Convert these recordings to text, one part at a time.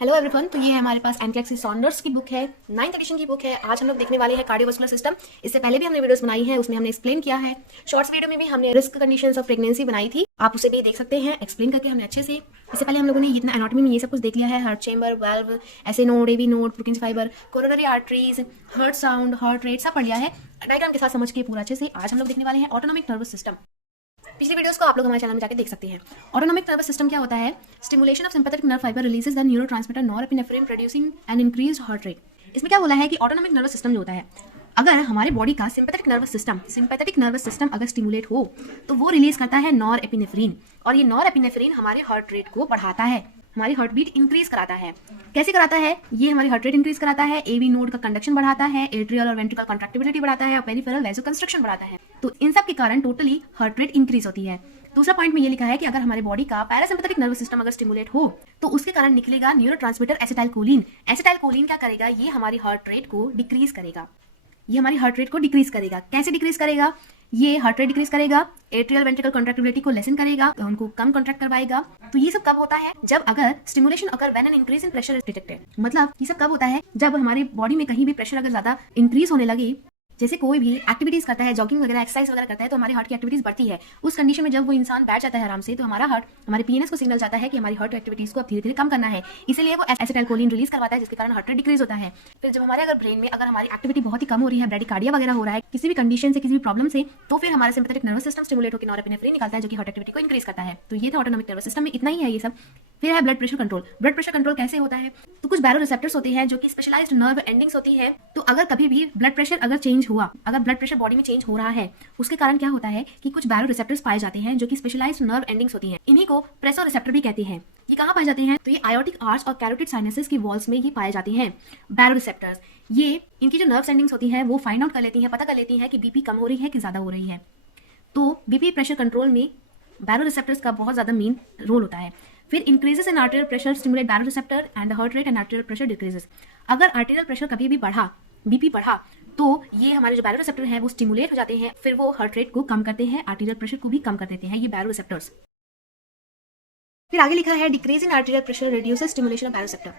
Hello everyone. तो ये है हमारे पास एनकेक्सी सॉन्डर्स की बुक है, 9th एडिशन की बुक है। आज हम लोग देखने वाले हैं कार्डियोवास्कुलर सिस्टम। इससे पहले भी हमने वीडियोस बनाई हैं, उसमें हमने एक्सप्लेन किया है। शॉर्ट्स वीडियो में भी हमने रिस्क कंडीशंस ऑफ प्रेगनेंसी बनाई थी, आप उसे भी देख सकते हैं। एक्सप्लेन करके हमने अच्छे से इससे पहले हम लोगों ने इतना एनाटॉमी में ये सब कुछ देख लिया है। Heart chamber, valve, SA node, AV node, Purkinje fibre, coronary arteries, heart sound, heart rate सब पढ़ लिया है डायग्राम के साथ समझ के पूरा अच्छे से। आज हम लोग देखने वाले हैं ऑटोनॉमिक नर्वस सिस्टम। पिछली वीडियोस को आप लोग हमारे चैनल में जाकर देख सकते हैं। ऑटोनॉमिक नर्वस सिस्टम क्या होता है? Stimulation of sympathetic nerve fibre releases the neurotransmitter norepinephrine producing an increased heart rate. इसमें क्या बोला है कि ऑटोनॉमिक नर्वस सिस्टम जो होता है, अगर हमारे बॉडी का सिंपैथेटिक नर्वस सिस्टम अगर स्टिमुलेट हो तो वो रिलीज करता है नॉरएपिनेफ्रिन, और ये नॉरएपिनेफ्रिन हमारे हार्ट रेट को बढ़ाता है, हमारी हार्ट बीट इंक्रीज कराता है। कैसे कराता है? ये हमारी हार्ट रेट इंक्रीज कराता है, एवी नोड का कंडक्शन बढ़ाता है, एट्रियल और वेंट्रिकल कॉन्ट्रैक्टिबिलिटी बढ़ाता है और पेरिफेरल वैसोकंस्ट्रक्शन बढ़ाता है। तो इन सब के कारण टोटली हार्ट रेट इंक्रीज होती है। दूसरा पॉइंट में ये लिखा है कि अगर हमारे बॉडी का पैरासिम्पैथेटिक नर्वस सिस्टम अगर स्टिमुलेट हो तो उसके कारण निकलेगा न्यूरोट्रांसमीटर एसिटाइलकोलिन। एसिटाइलकोलिन क्या करेगा? ये हमारी हार्ट रेट को डिक्रीज करेगा। ये हमारी हार्ट रेट को डिक्रीज करेगा। कैसे डिक्रीज करेगा? ये हार्ट रेट डिक्रीज करेगा, एट्रियल वेंट्रिकल कॉन्ट्रैक्टिबिलिटी को लेसन करेगा, उनको कम कॉन्ट्रैक्ट करवाएगा। तो ये सब कब होता है? जब अगर स्टिमुलेशन अगर when an increase in pressure is detected. मतलब ये सब कब होता है? जब हमारी बॉडी में कहीं भी प्रेशर अगर ज्यादा इंक्रीज होने लगे, जैसे कोई भी एक्टिविटीज करता है, जॉगिंग वगैरह, एक्सरसाइज वगैरह करता है, तो हमारी हार्ट की एक्टिविटीज बढ़ती है। उस कंडीशन में जब वो इंसान बैठ जाता है आराम से, तो हमारा हार्ट हमारे पीएनएस को सिग्नल जाता है कि हमारी हार्ट एक्टिविटीज को अब धीरे धीरे कम करना है, इसलिए वो एसिटाइलकोलिन रिलीज करवाता है, जिसके कारण हार्ट रेट डिक्रीज होता है। फिर जब हमारे अगर ब्रेन में अगर हमारी एक्टिविटी बहुत ही कम हो रही है, ब्रेडिकार्डिया वगैरह हो रहा है किसी भी कंडीशन से, किसी भी प्रॉब्लम से, तो फिर हमारा सिंपैथेटिक नर्वस सिस्टम स्टिमुलेट होकर नॉरएपिनेफ्रिन निकालता है, जो कि हार्ट एक्टिविटी को इंक्रीज करता है। तो ये था ऑटोनॉमिक नर्वस सिस्टम में, इतना ही है ये सब। फिर है blood pressure control. Blood pressure control कैसे होता है? तो कुछ बैरो रिसेप्टर्स होते हैं जो कि स्पेशलाइज्ड नर्व एंडिंग्स होती है। तो अगर कभी भी ब्लड प्रेशर अगर चेंज हुआ, अगर ब्लड प्रेशर बॉडी में चेंज हो रहा है, उसके कारण क्या होता है कि कुछ बैरो रिसेप्टर्स पाए जाते हैं जो कि स्पेशलाइज्ड नर्व एंडिंग्स होती हैं। इन्हीं को प्रेसो रिसेप्टर भी कहते हैं। ये कहाँ पाए जाते हैं? तो ये आयोटिक आर्च और कैरोटिड साइनसेस की वॉल्स में ये पाए जाते हैं बैरो रिसेप्टर्स। ये इनकी जो नर्व एंडिंग्स होती है वो फाइंड आउट कर लेती है, पता कर लेती है कि बीपी कम हो रही है कि ज्यादा हो रही है। तो बीपी प्रेशर कंट्रोल में बैरो रिसेप्टर्स का बहुत ज्यादा मेन रोल होता है। फिर increases in arterial pressure stimulate baro receptor and the heart rate and arterial pressure decreases. अगर आर्टेरियल प्रेशर कभी भी बढ़ा, बीपी बढ़ा, तो ये हमारे जो बैरो रिसेप्टर हैं वो स्टिमुलेट हो जाते हैं, फिर वो हार्ट रेट को कम करते हैं, आर्टेरियल प्रेशर को भी कम कर देते हैं, ये बैरो रिसेप्टर्स। फिर आगे लिखा है decrease in arterial pressure reduces stimulation of baro receptor.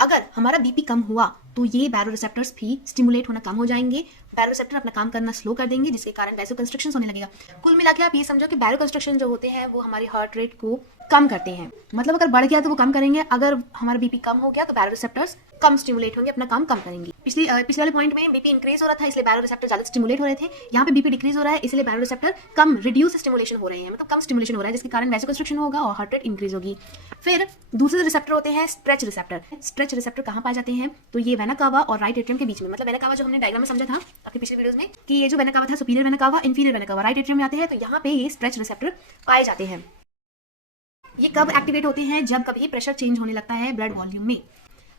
अगर हमारा बीपी कम हुआ तो ये बैरो रिसेप्टर्स भी स्टिमुलेट होना कम हो जाएंगे, बैरो रिसेप्टर अपना काम करना स्लो कर देंगे, जिसके कारण वैसो कंस्ट्रक्शन होने लगेगा। कुल मिला के आप ये समझो कि बैरो कंस्ट्रक्शन जो होते हैं वो हमारी हार्ट रेट को कम करते हैं। मतलब अगर बढ़ गया तो वो कम करेंगे, अगर हमारा बीपी कम हो गया तो बैरो रिसेप्टर्स कम स्टिमुलेट होंगे, अपना काम कम करेंगे। पिछले वाले पॉइंट में बीपी इंक्रीज हो रहा था इसलिए बैरो रिसेप्टर ज्यादा स्टिमुलेट हो रहे थे, यहाँ पे बीपी डिक्रीज हो रहा है इसलिए बैरो रिसेप्टर कम रिड्यूस स्टिमुलेशन हो रहे हैं, मतलब कम स्टिमुलेशन हो रहा है, जिसके कारण वैसो कंस्ट्रक्शन होगा और हार्ट रेट इंक्रीज होगी। फिर दूसरे रिसेप्टर होते हैं स्ट्रेच रिसेप्टर। स्ट्रेच रिसेप्टर कहाँ पाए जाते हैं? तो ये वेना कावा और राइट एट्रियम के बीच में, मतलब वेना कावा जो हमने डायग्राम में समझा था अपनी पिछले वीडियोस में कि ये जो वेना कावा था superior vena cava, inferior vena cava right atrium में आते हैं, तो यहाँ पे ये स्ट्रेच रिसेप्टर पाए जाते हैं। ये कब एक्टिवेट होते हैं? जब कभी प्रेशर चेंज होने लगता है ब्लड वॉल्यूम में।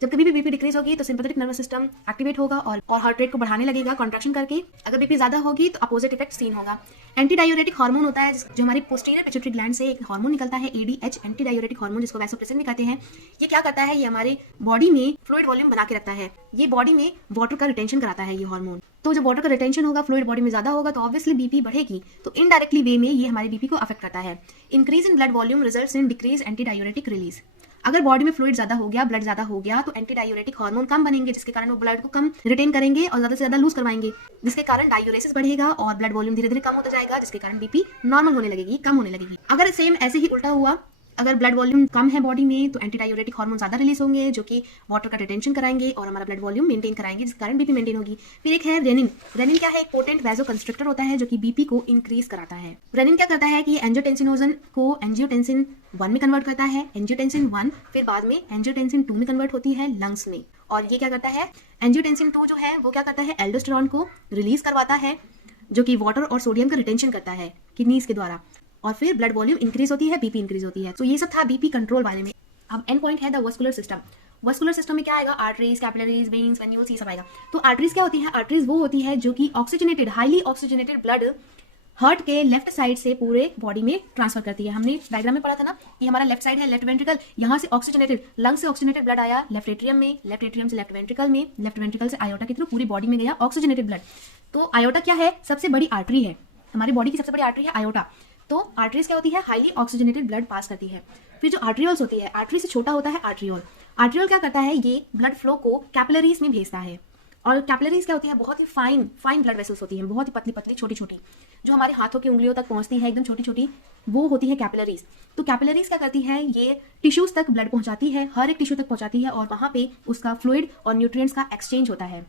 जब कभी भी बीपी डिक्रीज होगी तो सिंपैथेटिक नर्वस सिस्टम एक्टिवेट होगा और हार्ट रेट को बढ़ाने लगेगा कॉन्ट्रैक्शन करके। अगर बीपी ज्यादा होगी तो अपोजिट इफेक्ट सीन होगा। एंटी डायूरेटिक हार्मोन होता है जो हमारी पोस्टीरियर पिट्यूटरी ग्लैंड से एक हार्मोन निकलता है, एडीएच, एंटी डायूरेटिक हार्मोन, जिसको वैसोप्रेसिन भी कहते हैं। ये क्या करता है? ये हमारे बॉडी में फ्लूइड वॉल्यूम बना के रखता है, ये बॉडी में वाटर का रिटेंशन कराता है ये हार्मोन। तो जब वाटर का रिटेंशन होगा, फ्लूइड बॉडी में ज्यादा होगा, तो ऑब्वियसली बीपी बढ़ेगी, तो इनडायरेक्टली वे में ये हमारी बीपी को अफेक्ट करता है। Increase in blood volume results in decrease anti diuretic release. अगर बॉडी में फ्लूइड ज्यादा हो गया, ब्लड ज्यादा हो गया, तो एंटी डायूरेटिक हार्मोन कम बनेंगे, जिसके कारण वो ब्लड को कम रिटेन करेंगे और ज्यादा से ज्यादा लूज करवाएंगे, जिसके कारण डायूरेसिस बढ़ेगा और ब्लड वॉल्यूम धीरे धीरे कम होता जाएगा, जिसके कारण बीपी नॉर्मल होने लगेगी, कम होने लगेगी। अगर सेम ऐसे ही उल्टा हुआ, अगर ब्लड वॉल्यूम कम है बॉडी में तो एंटी डायूरेटिक हार्मोन ज्यादा रिलीज होंगे जो कि वाटर का रिटेंशन कराएंगे और हमारा ब्लड वॉल्यूम मेंटेन कराएंगे, जिसके कारण बीपी मेंटेन होगी। फिर एक है रेनिन। रेनिन क्या है? एक पोटेंट वैसो कंस्ट्रक्टर होता है जो कि बीपी को इंक्रीज कराता है। रेनिन क्या करता है कि एंजियोटेंसिनोजन को एंजियोटेंसिन 1 में कन्वर्ट करता है, एंजियोटेंसिन 1 फिर बाद में एंजियोटेंसिन 2 में कन्वर्ट होती है लंग्स में। और ये क्या करता है? एंजियोटेंसिन 2 जो है वो क्या करता है? एल्डोस्टेरॉन को रिलीज करवाता है, जो कि वाटर और सोडियम का रिटेंशन करता है किडनीज के द्वारा, और फिर ब्लड वॉल्यूम इंक्रीज होती है, बीपी इंक्रीज होती है। तो ये सब था बीपी कंट्रोल बारे में। अब एंड पॉइंट है the vascular system. Vascular system में क्या आएगा? आर्टरीज, कैपिलरीज, वेन्स, वेन्यूल्स, ये सब आएगा। तो आर्टरीज क्या होती है? आर्टरीज वो होती है जो कि oxygenated, highly oxygenated blood heart के लेफ्ट साइड से पूरे बॉडी में ट्रांसफर करती है। हमने डायग्राम में पढ़ा था ना कि हमारा लेफ्ट साइड है, लेफ्ट वेंट्रिकल, यहाँ से ऑक्सीजनेटेड लंग से ऑक्सीजनेटेड ब्लड आया लेफ्ट एट्रियम में, लेफ्ट एट्रियम से लेफ्ट वेंट्रिकल में, लेफ्ट वेंट्रिकल से आयोटा के थ्रू पूरी बॉडी में गया ऑक्सीजनेटेड ब्लड। तो आयोटा क्या है? सबसे बड़ी आर्टरी है, हमारी बॉडी की सबसे बड़ी आर्टरी है आयोटा। तो आर्टरीज क्या होती है? हाईली ऑक्सीजनेटेड ब्लड पास करती है। फिर जो आर्ट्रियोल्स होती है, आर्टरी से छोटा होता है आर्ट्रियोल। आर्टेरियल क्या करता है, ये ब्लड फ्लो को कैपिलरीज में भेजता है। और कैपिलरीज क्या होती है, बहुत ही फाइन ब्लड वेसल्स होती हैं, बहुत ही पतली पतली छोटी छोटी, जो हमारे हाथों की उंगलियों तक पहुंचती है, एकदम छोटी छोटी, वो होती है कैपिलरीज। तो कैपिलरीज क्या करती है, ये टिश्यूज तक ब्लड पहुंचाती है, हर एक टिश्यू तक पहुंचाती है, और वहां पे उसका फ्लूइड और न्यूट्रिएंट्स का एक्सचेंज होता है।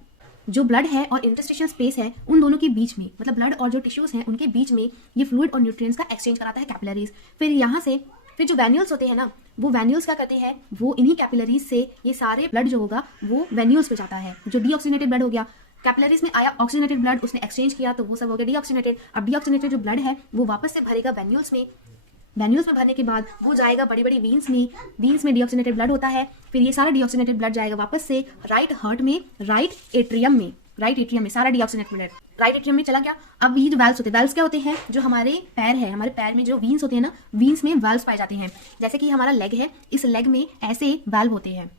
जो ब्लड है और इंटरस्टिशियल स्पेस है, उन दोनों के बीच में, मतलब ब्लड और जो टिश्यूज हैं उनके बीच में ये फ्लूइड और न्यूट्रिएंट्स का एक्सचेंज कराता है कैपिलरीज। फिर यहाँ से फिर जो वेन्यूल्स होते हैं ना, वो वेन्यूल्स क्या करते हैं, वो इन्हीं कैपिलरीज से ये सारे ब्लड जो होगा वो वेन्यूल्स पे जाता है। जो डीऑक्सीजनेटेड ब्लड हो गया, कैपिलरीज में आया ऑक्सीजनेटेड ब्लड, उसने एक्सचेंज किया तो वो सब हो गया डीऑक्सीजनेटेड। अब डीऑक्सीजनेटेड जो ब्लड है वो वापस से भरेगा वेन्यूल्स में, वेन्यूल्स में भरने के बाद वो जाएगा बड़ी बड़ी वीन्स में डीऑक्सीजनेटेड ब्लड होता है। फिर ये सारा डीऑक्सीजनेटेड ब्लड जाएगा वापस से राइट हार्ट में, राइट एट्रियम में सारा डीऑक्सीजनेटेड ब्लड राइट एट्रियम में चला गया। अब ये जो वाल्व्स होते हैं, वाल्व्स क्या होते हैं, जो हमारे पैर है, हमारे पैर में जो वीन्स होते हैं ना, वीन्स में वाल्व्स पाए जाते हैं। जैसे कि हमारा लेग है, इस लेग में ऐसे वाल्व होते हैं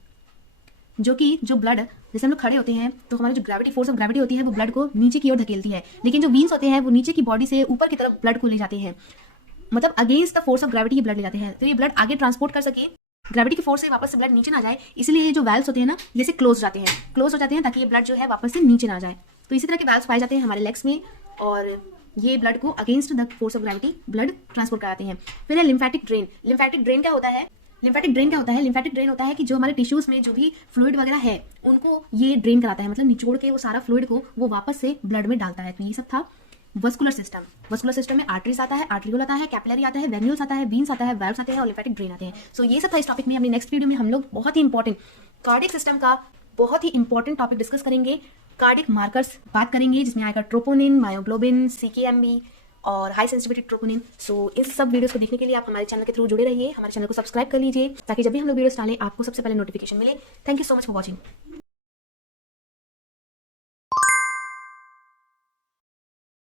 जो कि जो ब्लड, जैसे हम लोग खड़े होते हैं तो हमारी जो ग्रेविटी, फोर्स ऑफ ग्रेविटी होती है वो ब्लड को नीचे की ओर धकेलती है, लेकिन जो वीन्स होते हैं वो नीचे की बॉडी से ऊपर की तरफ ब्लड को ले जाते हैं, मतलब against the force of gravity ये ब्लड ले जाते हैं। तो ये ब्लड आगे ट्रांसपोर्ट कर सके, ग्रेविटी की फोर्स से वापस से ब्लड नीचे ना जाए, इसलिए ये जो वाल्व्स होते हैं ना, ये से क्लोज हो जाते हैं ताकि ये ब्लड जो है वापस से नीचे ना जाए। तो इसी तरह के वाल्व्स पाए जाते हैं हमारे लेग्स में, और ये ब्लड को against the force of gravity blood transport कराते हैं। फिर है लिम्फेटिक ड्रेन। लिम्फेटिक ड्रेन क्या होता है, लिम्फेटिक ड्रेन होता है कि जो हमारे टिश्यूज में जो भी फ्लूइड वगैरह है उनको ये ड्रेन कराता है, मतलब निचोड़ के वो सारा फ्लूइड को वो वापस से ब्लड में डालता है। तो ये सब था वस्कुलर सिस्टम में आर्टरीज आता है, आर्ट्रियोल आता है, कैपिलरी आता है, वेन्यूल्स आता है, वीन्स आता है, वाल्व्स आते हैं और लिम्फेटिक ड्रेन आते हैं। सो ये सब था इस टॉपिक में। अपने नेक्स्ट वीडियो में हम लोग बहुत ही इंपॉर्टेंट कार्डियक सिस्टम का बहुत ही इंपॉर्टेंट टॉपिक डिस्कस करेंगे। कार्डियक मार्कर्स बात करेंगे, जिसमें आएगा ट्रोपोनिन, मायोग्लोबिन, CKMB और हाई सेंसिटिविटी ट्रोपोनिन। सो इस सब वीडियोस को देखने के लिए आप हमारे चैनल के थ्रू जुड़े रहिए, हमारे चैनल को सब्सक्राइब कर लीजिए ताकि जब भी हम लोग वीडियोस डालें आपको सबसे पहले नोटिफिकेशन मिले। Thank you so much for watching.